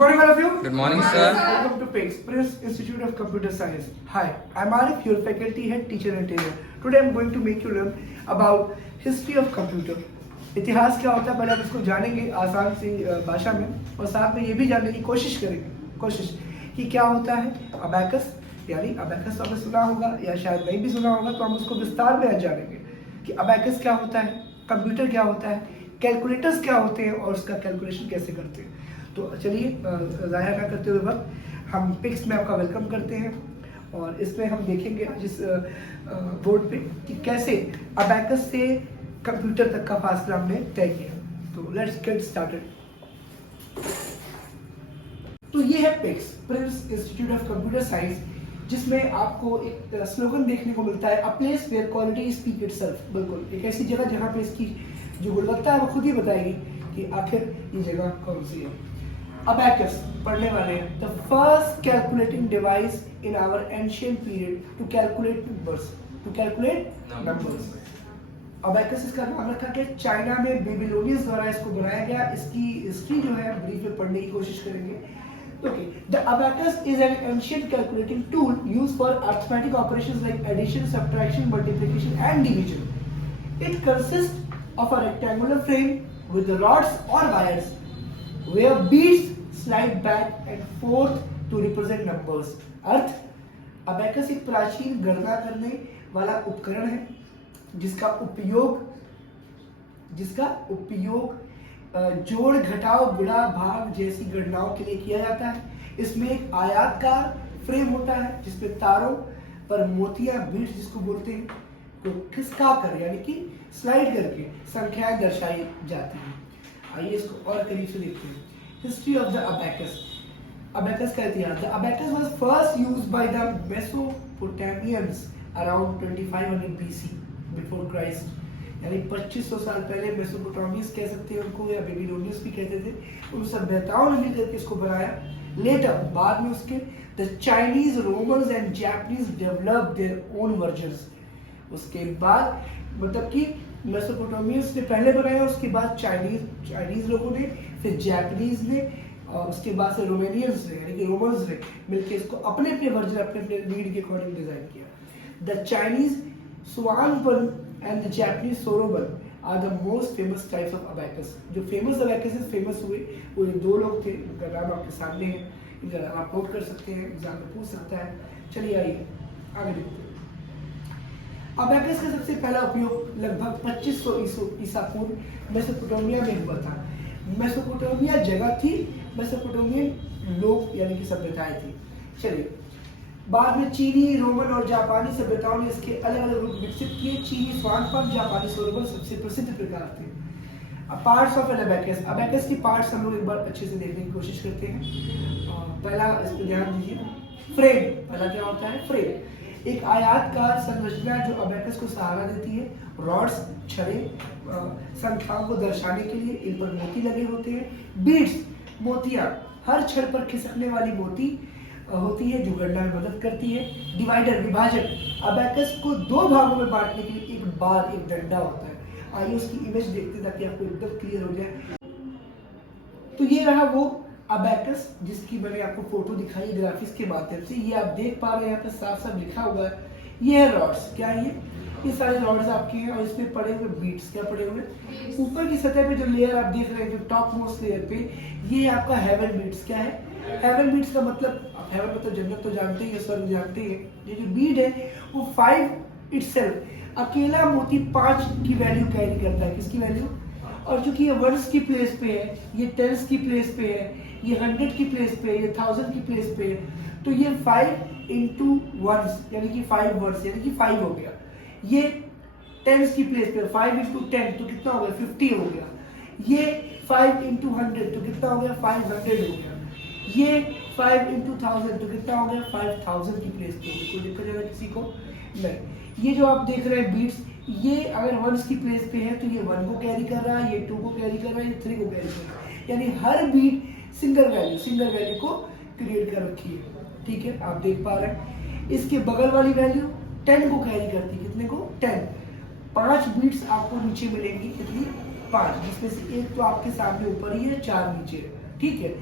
Good morning, all of you. Good morning, sir. Welcome to PICS, Prince Institute of Computer Science. Hi, I'm Arif, your faculty head, teacher and trainer. Today I'm going to make you learn about history of computer. इतिहास क्या होता है पहले हम इसको जानेंगे आसान सी भाषा में और साथ में ये भी जानने की कोशिश कि क्या होता है अबैकस। यानी अबैकस आपने सुना होगा या शायद नहीं भी सुना होगा, तो हम उसको विस्तार में आज जानेंगे कि अबैकस क्या होता है, कंप्यूटर क्या होता है, कैलकुलेटर्स क्या होते हैं और उसका कैलकुलेशन कैसे करते हैं। तो चलिए ज़ाहिर ना करते हुए वक्त हम पिक्स में आपका वेलकम करते हैं और इसमें हम देखेंगे जिस बोर्ड पे कि कैसे अबैकस से कंप्यूटर तक का फासला हमने तय किया। तो लेट्स गेट स्टार्टेड। तो ये है PICS, Prince Institute of Computer Science, जिसमें आपको एक स्लोगन देखने को मिलता है, a place where quality speak itself. बिल्कुल एक ऐसी जगह जहाँ पे इसकी जो गुणवत्ता है वो खुद ही बताएगी कि आखिर ये जगह कौन सी है। Abacus पढ़ने वाले हैं, the first calculating device in our ancient period to calculate numbers. Abacus इसका नाम रखा गया, चाइना में बेबीलोनियंस द्वारा इसको बनाया गया। इसकी हिस्ट्री जो है ब्रीफ में पढ़ने की कोशिश करेंगे। Okay, the abacus is an ancient calculating tool used for arithmetic operations like addition, subtraction, multiplication, and division. It consists of a rectangular frame with rods or wires where beads slide back and forth to represent numbers. Earth, abacus एक प्राचीन गणना करने वाला उपकरण है जिसका उपयोग जोड़, घटाव, गुणा, भाग जैसी गणनाओं के लिए किया जाता है। इसमें एक आयताकार फ्रेम होता है जिसमें तारों पर मोतियां, बीड्स जिसको बोलते हैं, तो खिसका कर यानी कि स्लाइड करके संख्याएं दर्शाई जाती हैं। आइए इसको और करीब से देखते हैं। History of the abacus. Abacus का इतिहास। The abacus was first used by the मेसोपोटामियंस around 2500 BC before Christ. यानी 2500 साल पहले मेसोपोटामियंस कह सकते हैं उनको, या बेबीलोनियंस भी कहते थे, उन सभ्यताओं ने मिलकर के इसको बनाया। लेटर बाद में उसके the Chinese, Romans and Japanese developed their own versions. उसके बाद मतलब कि मेसोपोटामियंस ने पहले बनाया, उसके बाद चाइनीज लोगों ने, फिर जापानीज ने और उसके बाद से रोमानियंस ने यानी कि रोमन्स ने मिलकर इसको अपने अपने वर्जन, अपने अपने नीड के अकॉर्डिंग डिजाइन किया। The Chinese suanpan and the Japanese soroban are the most famous types of abacus. जो फेमस अबैकस फेमस हुए वो ये दो लोग थे, इनका नाम आपके सामने है, इनका नाम आप नोट कर सकते हैं, एग्जाम में पूछ सकता है। चलिए आइए आगे देखते हैं। अबैकस का सबसे पहला उपयोग लगभग 2500 ईसा पूर्व मेसोपोटामिया में हुआ था। मेसोपोटामिया जगह थी, मेसोपोटामियन लोग यानी कि सभ्यताएं थी। चलिए बाद में चीनी, रोमन और जापानी सभ्यताओं ने इसके अलग अलग रूप विकसित किए। चीनी स्वानपन, जापानी सोरोबन सबसे प्रसिद्ध प्रकार थे। Parts of an abacus. Abacus की पार्ट्स हम लोग एक बार अच्छे से देखने की कोशिश करते हैं। पहला इस पर ध्यान दीजिए, फ्रेम। पहला क्या होता है? फ्रेम एक आयताकार संरचना जो अबैकस को सहारा देती है। रॉड्स, छड़े संख्याओं को दर्शाने के लिए, इन पर मोती लगे होते हैं। बीड्स, मोतियां, हर छड़ पर खिसकने वाली मोती होती है जो गणना में मदद करती है। डिवाइडर, विभाजक, अबैकस को दो भागों में बांटने के लिए एक बार, एक डंडा होता है। आइए उसकी इमेज देखते हैं ताकि आपको एकदम क्लियर हो जाए। तो ये रहा वो अबैकस जिसकी मैंने आपको फोटो दिखाई ग्राफिक्स के माध्यम से। ये आप देख पा रहे हैं, यहाँ पे साफ साफ लिखा हुआ है। ये है रॉड्स। क्या ये सारे रॉड्स आपके हैं और इसमें पड़े हुए बीट्स। क्या पड़े हुए? ऊपर की सतह पे जो लेयर आप देख रहे हैं, जो टॉप मोस्ट लेयर पे, ये आपका हेवन बीट्स। क्या है हेवन बीट्स का मतलब? हेवन मतलब जन्नत तो जानते हैं, स्वर्ग जानते हैं। ये जो बीड है वो 5 इटसेल्फ, अकेला मोती 5 की वैल्यू कैरी करता है। किसकी वैल्यू? और चूंकि ये वंस की प्लेस पे है, ये टेंस की प्लेस पे है, ये 100 की प्लेस पे, ये 1000 की प्लेस पे है, तो ये 5 into 1 यानी कि 5 वर्ड्स यानी कि 5 हो गया। ये टेंस की प्लेस पे 5 into 10 तो कितना हो गया? 50 हो गया। ये 5 into 100 तो कितना हो गया? 500 हो गया। ये 5 into 1000 तो कितना हो गया? 5000 की प्लेस पे। कोई दिक्कत है किसी को? नहीं। ये जो आप देख रहे हैं बीट्स, ये अगर वंस की प्लेस पे है तो ये 1 को कैरी कर रहा है, ये 2 को कैरी कर रहा है, ये 3 को कैरी कर रहा है। यानी हर बीट सिंगल वैल्यू को क्रिएट कर रखी है। ठीक है, आप देख पा रहे हैं। इसके बगल वाली वैल्यू 10 को कैरी करती है। कितने को? 10। 5 बीट्स आपको नीचे मिलेंगी। कितनी? 5, जिसमें से एक तो आपके सामने ऊपर ही है, 4 नीचे है। ठीक है,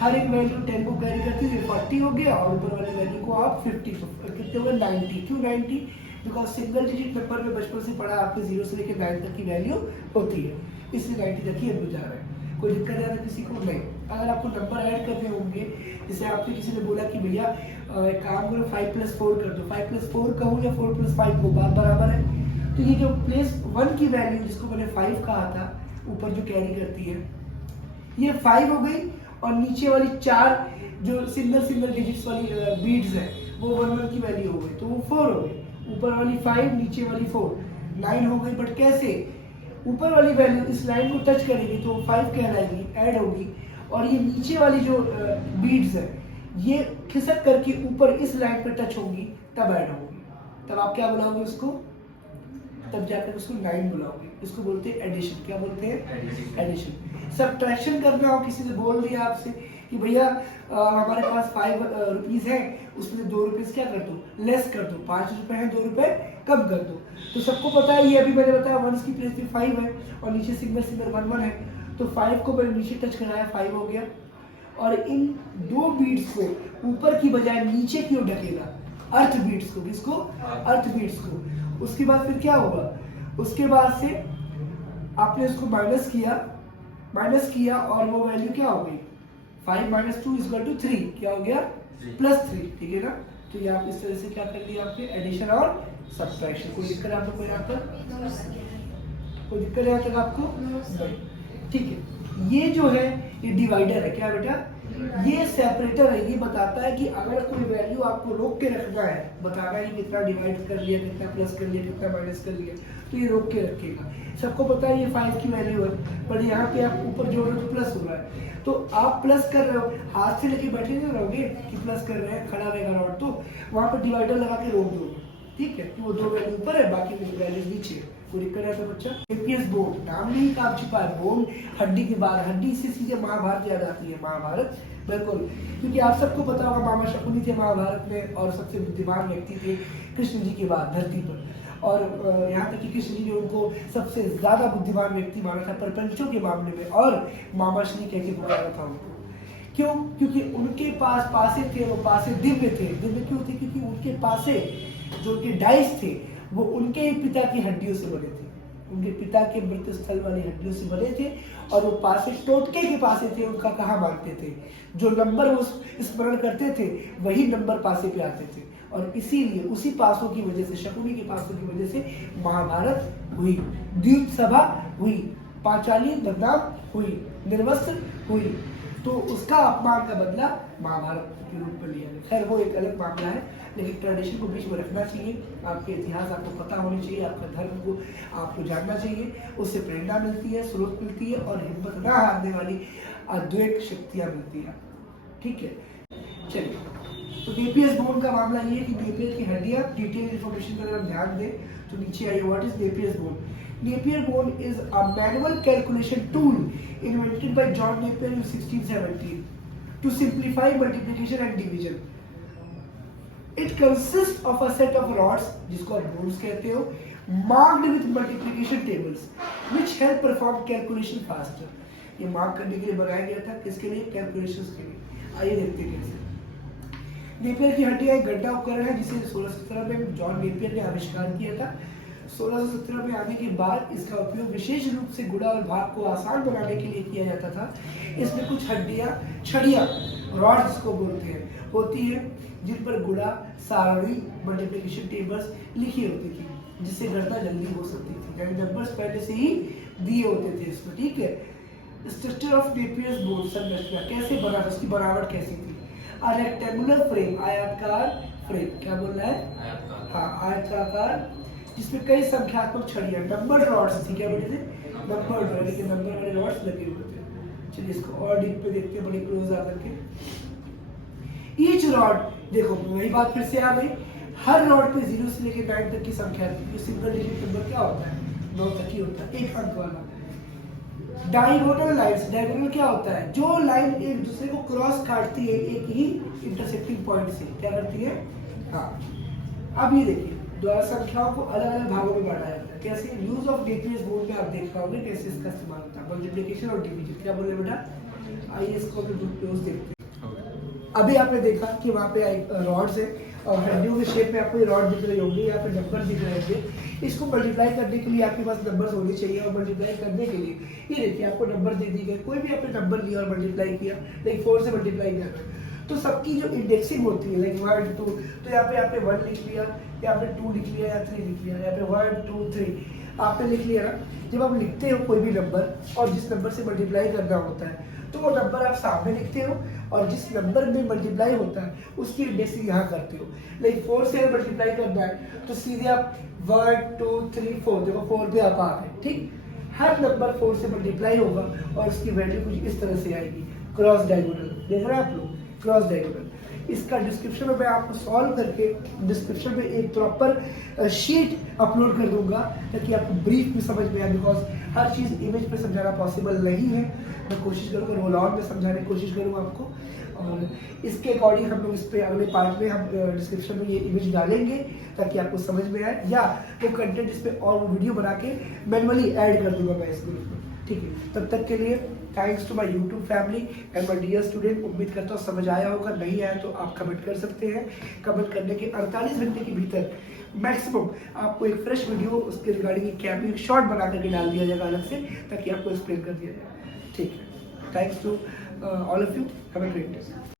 हर एक वैल्यू 10 को कैरी करती है, 40 हो गया, और ऊपर वाली वैल्यू को आप 50 कितने हो गए 90। क्यों 90? बिकॉज सिंगल डिजिट नंबर में बचपन से पढ़ा आपके 0 से लेकर 9 तक की वैल्यू होती है, इसलिए 90 तक ही अब जा रहा है। कोई दिक्कत है किसी को? नहीं। अगर आपको नंबर ऐड करने होंगे, जैसे आपसे किसी ने बोला कि भैया एक काम करो 5 + 4 कर दो, 5 + 4 कहूँ या 4 + 5 को, बात बराबर है। तो ये जो प्लस 1 की वैल्यू जिसको मैंने 5 कहा था, ऊपर जो कैरी करती है, ये 5 हो गई, और नीचे वाली 4 जो सिंगल डिजिट्स वाली बीट्स है वो 1 की वैल्यू हो गई, तो वो 4 हो गई। ऊपर वाली 5, नीचे वाली 4, 9 हो गई। बट कैसे? ऊपर वाली वैल्यू इस लाइन को टच करेगी तो 5 कहलाएगी, ऐड होगी, और ये नीचे वाली जो बीट्स है ये खिसक करके ऊपर इस लाइन पर टच होगी, तब ऐड होगी। तब आप क्या बुलाओगे उसको? तब जाकर उसको 9 बुलाओगे। इसको बोलते हैं एडिशन। क्या बोलते हैं? एडिशन। सब्ट्रैक्शन करना हो, किसी ने बोल दिया आपसे कि भैया हमारे पास 5 रुपीज़ है, उसमें 2 रुपीज़ क्या कर दो? लेस कर दो। 5 रुपए है, 2 रुपए कम कर दो। तो सबको पता है, ये अभी मैंने बताया 1 की प्लेस पे 5 है और नीचे सिंगल 1 है, तो 5 को मैंने नीचे टच कराया, 5 हो गया। और इन 2 बीट्स को ऊपर की बजाय नीचे की ओर ढकेला, अर्थ बीट्स को। किसको? अर्थ बीट्स को। उसके बाद फिर क्या होगा? उसके बाद से आपने इसको माइनस किया और वो वैल्यू क्या हो गई? 5 - 2 = 3। क्या हो गया? +3। ठीक है ना? तो ये आप इस तरह से क्या कर लिया, आपके एडिशन और सब्ट्रैक्शन। कोई दिक्कत है आपको? कोई यहाँ पर कोई दिक्कत है यहाँ तक आपको? नहीं। ठीक है। ये जो है ये डिवाइडर है। क्या बेटा? ये सेपरेटर है। ये बताता है कि अगर कोई वैल्यू आपको रोक के रखना है, बताना है कि कितना डिवाइड कर लिया, कितना प्लस कर लिया, कितना माइनस कर लिया, तो ये रोक के रखेगा। सबको पता है ये 5 की वैल्यू है, पर यहाँ पे आप ऊपर जोड़ रहे हो तो प्लस हो रहा है, तो आप प्लस कर रहे हो, हाथ से लेके बैठे नहीं रहोगे कि प्लस कर रहे हैं, खड़ा रहेगा रॉड, तो वहाँ पर डिवाइडर लगा के रोक दो। ठीक है? कि वो 2 वैल्यू ऊपर है, बाकी वैल्यू नीचे है। कोई दिक्कत है तो बच्चा? एपीएस बोन, नाम नहीं काम छिपा है। बोन हड्डी के बाद, हड्डी से सीधे महाभारत याद आती है। महाभारत, बिल्कुल, क्योंकि आप सबको पता होगा मामा शकुनी थे महाभारत में, और सबसे बुद्धिमान व्यक्ति थे कृष्ण जी के बाद धरती पर। और यहाँ तक कि कृष्ण जी ने उनको सबसे ज्यादा बुद्धिमान व्यक्ति माना था प्रपंचों के मामले में, और मामा श्री कह के पुकारा था उनको। क्यों? क्योंकि उनके पास पासे थे, वो पासे दिव्य थे। दिव्य क्यों थे? क्योंकि उनके पासे जो उनके डाइस थे वो उनके ही पिता की हड्डियों से बने थे, उनके पिता के मृत स्थल वाली हड्डियों से बने थे, और वो पासे टोटके के पासे थे। उनका कहाँ मानते थे? जो नंबर वो स्मरण करते थे वही नंबर पासे पे आते थे, और इसीलिए उसी पासों की वजह से, शकुनी के पासों की वजह से महाभारत हुई, द्यूत सभा हुई, पांचाली बदनाम हुई, निर्वस्त्र हुई, तो उसका अपमान का बदला महाभारत के रूप में लिया गया। खैर वो एक अलग मामला है, लेकिन ट्रेडिशन को बीच में रखना चाहिए। आपके इतिहास आपको पता होनी चाहिए, आपका धर्म को आपको जानना चाहिए, उससे प्रेरणा मिलती है, स्रोत मिलती है, और हिम्मत ना हारने वाली अद्वैत शक्तियाँ मिलती है। ठीक है, चलिए। तो नेपियर्स बोन का मामला ये है कि नेपियर की हड्डियाँ, डिटेल इन्फॉर्मेशन पर अगर हम ध्यान दें तो नीचे आइए, what is Napier's bone? Napier bone is a manual calculation tool invented by John Napier in 1617 to simplify multiplication and division. It consists of a set of rods, जिसको आप bones कहते हो, marked with multiplication tables, which help perform calculation faster. ये mark करने के लिए बनाया गया था, किसके लिए? कैलकुलेशंस के लिए। आइए देखते हैं कैसे। नेपियर की हड्डियाँ एक गड्ढा उपकरण है जिसे 1617 में जॉन नेपियर ने आविष्कार किया था। 1617 में आने के बाद इसका उपयोग विशेष रूप से गुणा और भाग को आसान बनाने के लिए किया जाता था। इसमें कुछ हड्डियाँ, छड़ियाँ, रॉड जिसको बोलते हैं, होती है जिन पर गुणा, सारणी, मल्टीप्लिकेशन टेबल्स लिखी होती थी, जिससे गणना जल्दी हो सकती थी, यानी नंबर्स पहले से ही दिए होते थे इसमें। ठीक है। स्ट्रक्चर ऑफ नेपियर्स बोन, संरचना कैसे बना, उसकी बनावट कैसी थी? अ रेक्टेंगुलर फ्रेम, आयताकार फ्रेम। क्या बोल रहा है? हाँ, आयताकार, जिसमें कई संख्यात्मक छड़ियां, नंबर रॉड्स थी। क्या बोले थे? नंबर रॉड, लेकिन नंबर वाले रॉड्स लगे हुए थे। चलिए इसको और डीप पे देखते हैं, बड़े क्लोज आकर के। ईच रॉड, देखो वही बात फिर से आ गई, हर रॉड पे 0 से लेकर 9 तक की संख्या थी। ये सिंगल डिजिट नंबर क्या होता है? 9 तक ही होता है, एक अंक वाला। डायगोनल लाइंस, डायगोनल क्या होता है? जो लाइन एक दूसरे को क्रॉस काटती है एक ही इंटरसेक्टिंग पॉइंट से, क्या करती है? हाँ। अब ये देखिए, द्वारा संख्याओं को अलग अलग भागों में बांटा जाता है। कैसे? यूज ऑफ नेपियर्स बोन में आप देख पाओगे कैसे इसका इस्तेमाल होता है। मल्टीप्लिकेशन और डिवीजन। क्या बोले बेटा? आइए इसको क्लोज देखते हैं। अभी आपने देखा कि वहाँ पे रॉड्स है और हड्डियों के शेप में आपको ये रॉड दिख रही होगी, यहाँ पे नंबर दिख रहे होंगे। इसको मल्टीप्लाई करने के लिए आपके पास नंबर होने चाहिए और मल्टीप्लाई करने के लिए ये देखिए आपको नंबर दे दी गए। कोई भी आपने नंबर लिया और मल्टीप्लाई किया, लाइक 4 से मल्टीप्लाई किया, तो सबकी जो इंडेक्सिंग होती है लाइक 1 2, तो यहाँ पे आपने 1 लिख लिया, यहाँ पे 2 लिख लिया या 3 लिख लिया, यहाँ पे 1 2 3 आपने लिख लिया ना। जब आप लिखते हो कोई भी नंबर और जिस नंबर से मल्टीप्लाई करना होता है तो वो नंबर आप सामने लिखते हो और जिस नंबर में मल्टीप्लाई होता है उसकी इंडेक्सिंग यहाँ करते हो। लाइक 4 से मल्टीप्लाई करना है तो सीधे आप 1 2 3 4, देखो 4 पे आप आ गए, ठीक। हर नंबर 4 से मल्टीप्लाई होगा और उसकी वैल्यू कुछ इस तरह से आएगी, क्रॉस डायगोनल। देख रहे हैं आप लोग, क्रॉस डायगोनल। इसका डिस्क्रिप्शन में मैं आपको सॉल्व करके डिस्क्रिप्शन में एक प्रॉपर शीट अपलोड कर दूंगा ताकि आपको ब्रीफ में समझ में आए, बिकॉज हर चीज़ इमेज पे समझाना पॉसिबल नहीं है। मैं कोशिश करूँगा रोल ऑन में समझाने की कोशिश करूँगा आपको, और इसके अकॉर्डिंग हम लोग इस पे अगले पार्ट में हम डिस्क्रिप्शन में ये इमेज डालेंगे ताकि आपको समझ में आए, या वो कंटेंट इस पे और वो वीडियो बना के मैनुअली ऐड कर दूंगा मैं इस ग्रुप में, ठीक है। तब तक के लिए thanks to my YouTube family and my dear student. उम्मीद करता हूँ समझ आया होगा, नहीं आया तो आप कमेंट कर सकते हैं। कमेंट करने के 48 घंटे के भीतर मैक्सिमम आपको एक फ्रेश वीडियो उसके रिगार्डिंग कैप शॉर्ट बना करके डाल दिया जाएगा अलग से, ताकि आपको एक्सप्लेन कर दिया जाए, ठीक है। Thanks to all of you, have a great day.